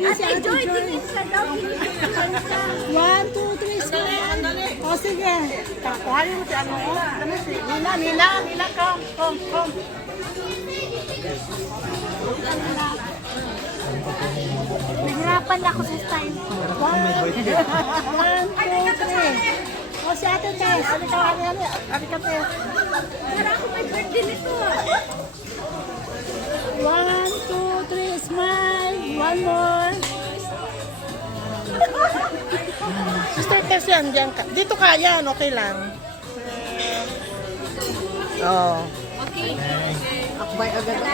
Ate Joy, tingin sa daw. 1, 2, 3, smile. O, sige. Kakain mo si ano ko. Nila, come. Nahirapan ako sa style. 1, 2, 3. O, si Ate Tess. Abi ka, Tess. Para ako may birthday nito. 1, 2, 3, smile. One more. Sister Tess yan, dyan ka. Dito ka, yan, okay lang. Oo. Okay. Akbay agad.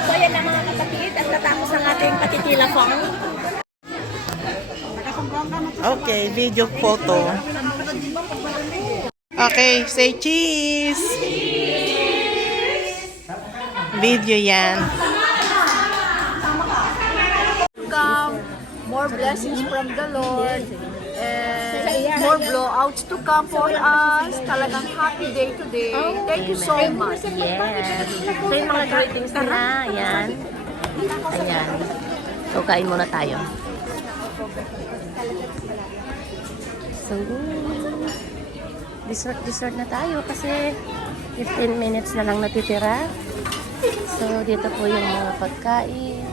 So yan ang mga kapatid at natapos ang ating patitila farm. Okay, video photo. Okay, say cheese. Video yan. Come, more blessings from the Lord. And more blowouts to come for us. Talagang happy day today. Thank you so much. Yes. So yung mga greetings nila, ayan. Ayan. So, kain muna tayo. So, dessert na tayo kasi 15 minutes na lang natitira. So, dito po yung mga pagkain.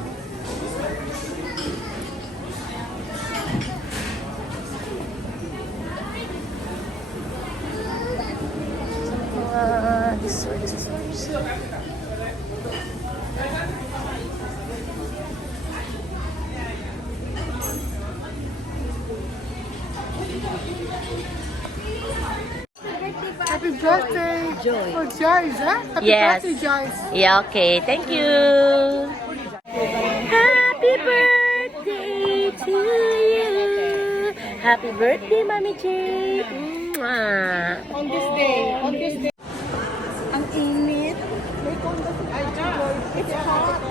Desserts. Happy birthday. Joy. For Joyce, ha? Happy Yes. birthday, Joyce. Yeah, okay. Thank you. Happy birthday to you. Happy birthday, Mami Jade. Mwah. On this day. Ang init. It's hot.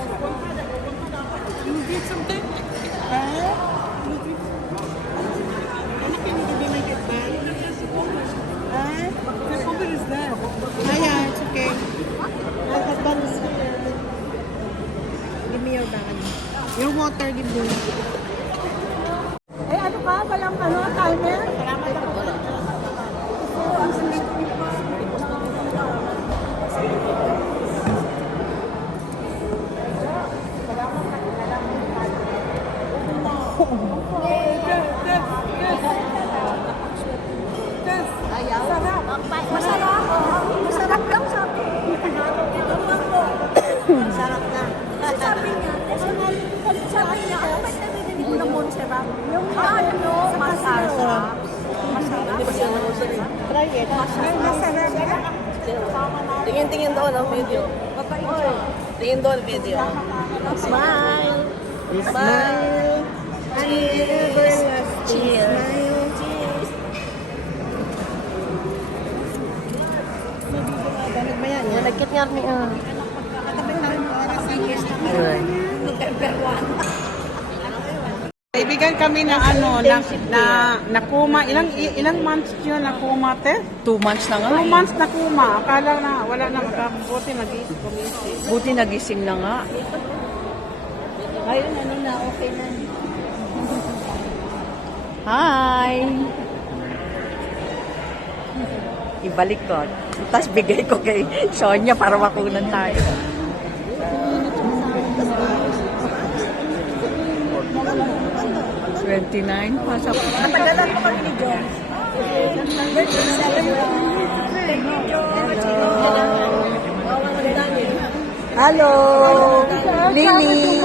You did something? Huh? Can you make it bad? Huh? The cover is there. Ah, yeah, it's okay. My husband is here. Give me your bag. Your water, give me. Eh, ano ka? Walang timer? Salamat ako. Masarap. Masarap lang sabi. Sarap na. Sabi niya, ano ba nabibili ko ng Montserrat? Yung ano, masarap. Try it. Masarap. Tingin doon ang video. Tingin doon video. Smile. Smile. Cheers. Cheers. Nagkit nga ni Good. Kaibigan kami ng ano, na kuma. Ilang months yun na kuma, te? 2 months na nga. 2 months na kuma. Akala na wala na magkabuti, nag-iisip. Buti nagising na nga. Ayun, ano na, okay na. Hi! Ibalik ko. Tapos bigay ko kay Sonia para makunan tayo. 29. Pasok. Natagalan mo kami ni John. Hello, Lily.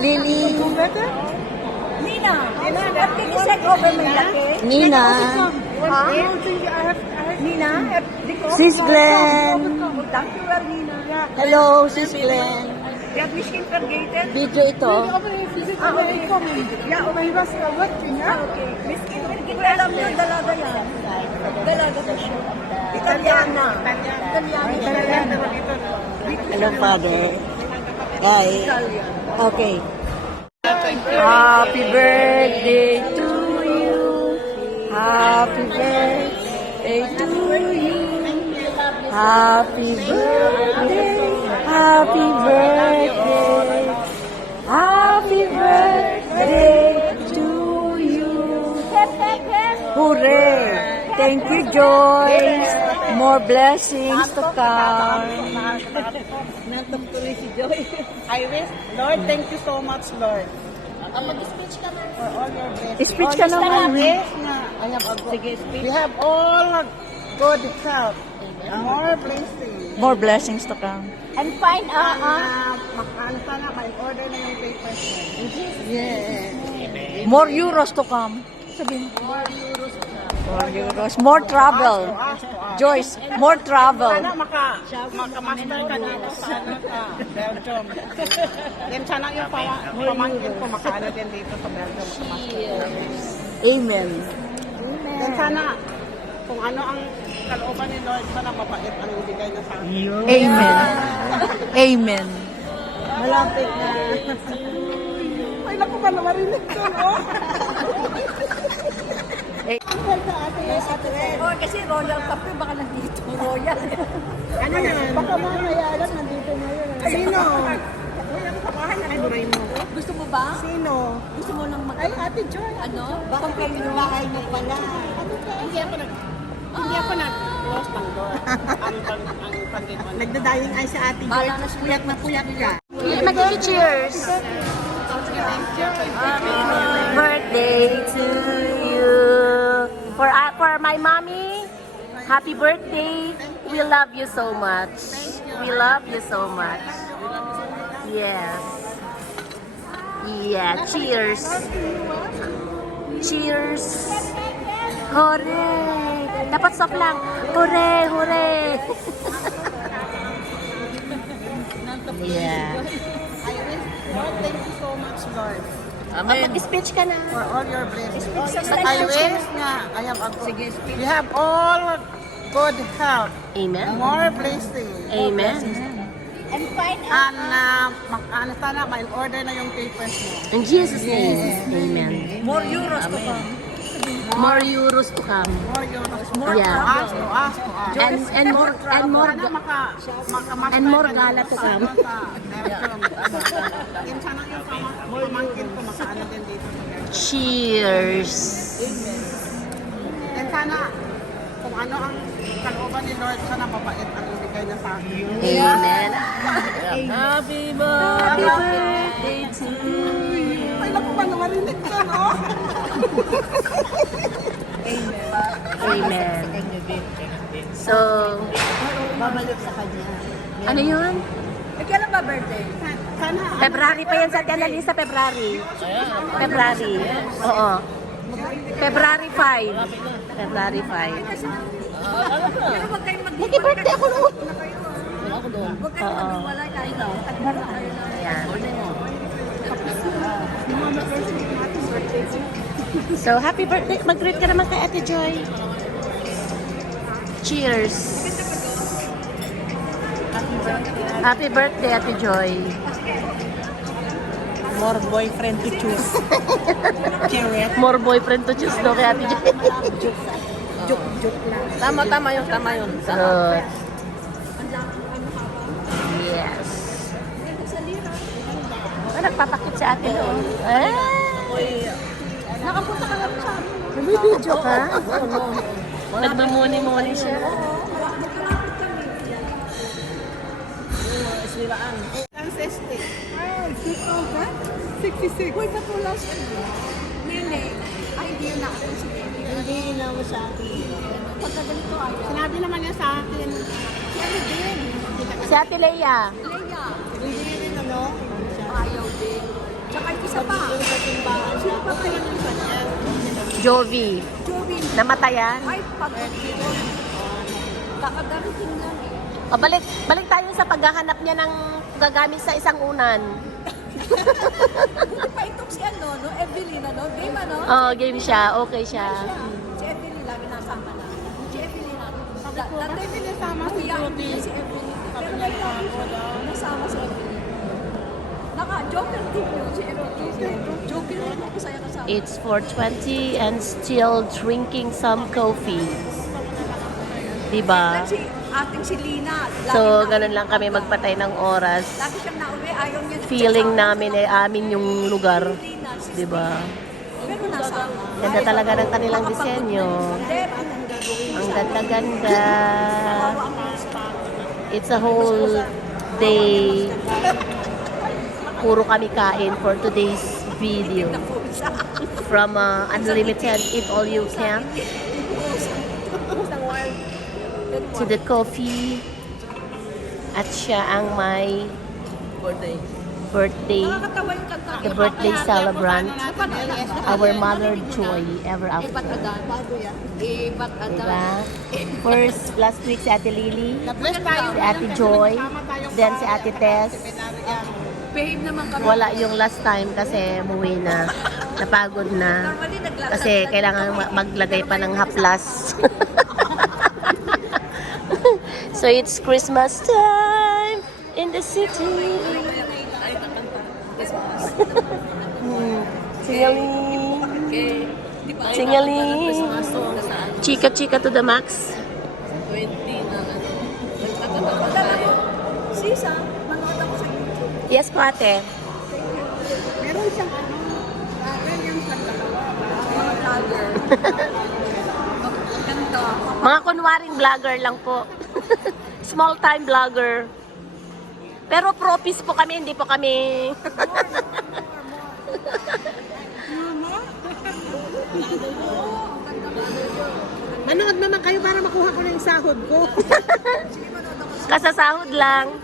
Lily. Nina. Sis Glenn. Hello, Sis Glenn. Video ito. Hello, Father. Hi. Okay. Happy birthday to you. Happy birthday to you. Happy birthday. Happy birthday. Happy birthday to you. Hooray! Thank you, Joyce. More blessings to come. I wish, Lord, thank you so much, Lord. For all your blessings. Speech ka naman. Yes, nga. Sige, speech. We have all good health. More blessings. More blessings to come. And find Makano sana, ma-order na yung papers mo. Yeah. More euros to come. Sabihin. More euros. More travel. Joyce, more travel. Sana makamaster ka dito sa Belgium. Then sana yung pamangkin ko makaano din dito sa Belgium. Amen. Then sana kung ano ang kalooban ni Lord, sana mabait ang ibigay na sa akin. Amen. Amen. Malapit na. Ay, naku ba namarinig ko, no? kasi Royal Cafe baka nandito. Royal. Ano yan? Baka mamaya alam, nandito na yun. Sino? Ay, buray mo. Gusto mo ba? Sino? Gusto mo nang Ay, Ate Joy. ano? Baka kayo bahay mo pala. Hindi ako nag-close ng door. Ang pandemon. Nagdadaying ay sa Ate Joy. Puyat na puyat siya. Mag-cheers! Birthday to you! For my mommy, happy birthday! We love you so much. We love you so much. Yes. Yeah, cheers. Cheers. Hooray! Dapat soft lang. Hooray! Hooray! Yeah. Lord, thank you so much, Lord. Mag-speech ka na. For all your blessings. I wish nga, I have a good, you have all good health. Amen. More blessings. Amen. And makano sana, ma-order na yung papers mo. In Jesus' name. Amen. More euros to come. More euros to come. More euros. Yeah. Ask. And more Sana and more gala to come. Yan sana yung pamangkin ko makaano din dito. Cheers. Yan sana, kung ano ang kalooban ni Lord, sana mabait ang ibigay na sa akin. Amen. Happy birthday to you. Ay, naku ba namarinig ka, no? Amen. So, Babalik sa kanya. ano yun? Kailan ba birthday? Sana, February pa yan sa Annalisa, February. February. Oo. February 5. February 5. Pero wag kayong Nag-birthday ako noon. Huwag kayong maghiwala kayo. Ayan. So, happy birthday. Mag-greet ka naman kay Ate Joy. Cheers. Happy birthday, Ate Joy. more boyfriend to choose. Correct. More boyfriend to choose daw kay Ate Joy. Joke lang. Tama yun. Good. Yes. Oh, nagpapakit sa atin, oh. Nakapunta ka na sa amin. Nag-video ka? Nagmamuni-muni siya. Ancestry. Ay, 66. Uy, ba't wala siya? Nene. Ay, hindi yun ako. Hindi na mo sa akin. Pagka ganito ayaw. Sinabi naman niya sa akin. Siyempre din. Si Ate Leia. Leia. Hindi rin ano. Ayaw din. Tsaka yung isa pa. Sa timbahan siya. Sino pa kaya yung isa niya? Jovi. Jovi. Namatayan. Ay, pag-ibon. Kakadarating lang eh. O, balik tayo sa paghahanap niya ng gagamit sa isang unan. Hindi pa itong si ano, no? Evelyn, ano? Game, ano? Oh, game siya. Okay siya. Si Evelyn lagi nasama na. Si Evelyn, ano? Dati Sinasama si Jovi. si Evelyn. Pero lagi nasama si Evelyn. Naka-joker din yun, si Evelyn. Joker rin ako saya kasama. It's 4:20 and still drinking some coffee. Diba? Si ating si Lina. lagi So, na- ganun lang kami magpatay ng oras. Lagi siyang nauwi, ayaw niya. Feeling namin eh, amin yung lugar. Lina, si Diba? pero nasama. Ganda talaga ng kanilang disenyo. Ang ganda-ganda. It's a whole day. Puro kami kain for today's video. From unlimited eat all you can to the coffee. At siya ang may birthday. Nakakatawa yung kanta. The birthday celebrant. Our mother joy ever Ibat after. adan. Ibat adan. Diba? First, last week si Ate Lily, Bless tayo. si Ate Joy, then si Ate Tess. Behave naman kami. Wala yung last time kasi umuwi na. Napagod na. Normally, naglakad Kasi kailangan maglagay pa ng haplas. So it's Christmas time in the city. Singaling. Singaling. Chika-chika to the max. Sisa, manood ako sa YouTube. Yes po ate. Meron siyang ano. Ganyan siyang dalawa. Mga vlogger. Ganda. Mga kunwaring vlogger lang po. Small time vlogger. Pero propis po kami, hindi po kami. Manood naman kayo para makuha ko na yung sahod ko. Kasasahod lang.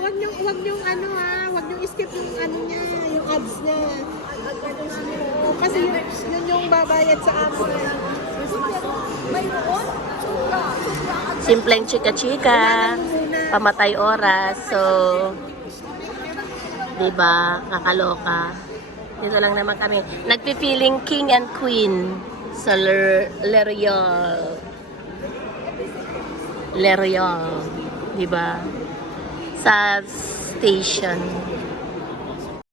Huwag niyong ano huwag niyong skip yung ano niya, yung ads niya. Kasi yun yung babayad sa amin. Mayroon? Sobra. Sobra. Simpleng chika-chika. Pamatay oras. So, diba? Kakaloka. Dito lang naman kami. Nagpipiling king and queen sa L'Oreal. L'Oreal. Diba? Sa station.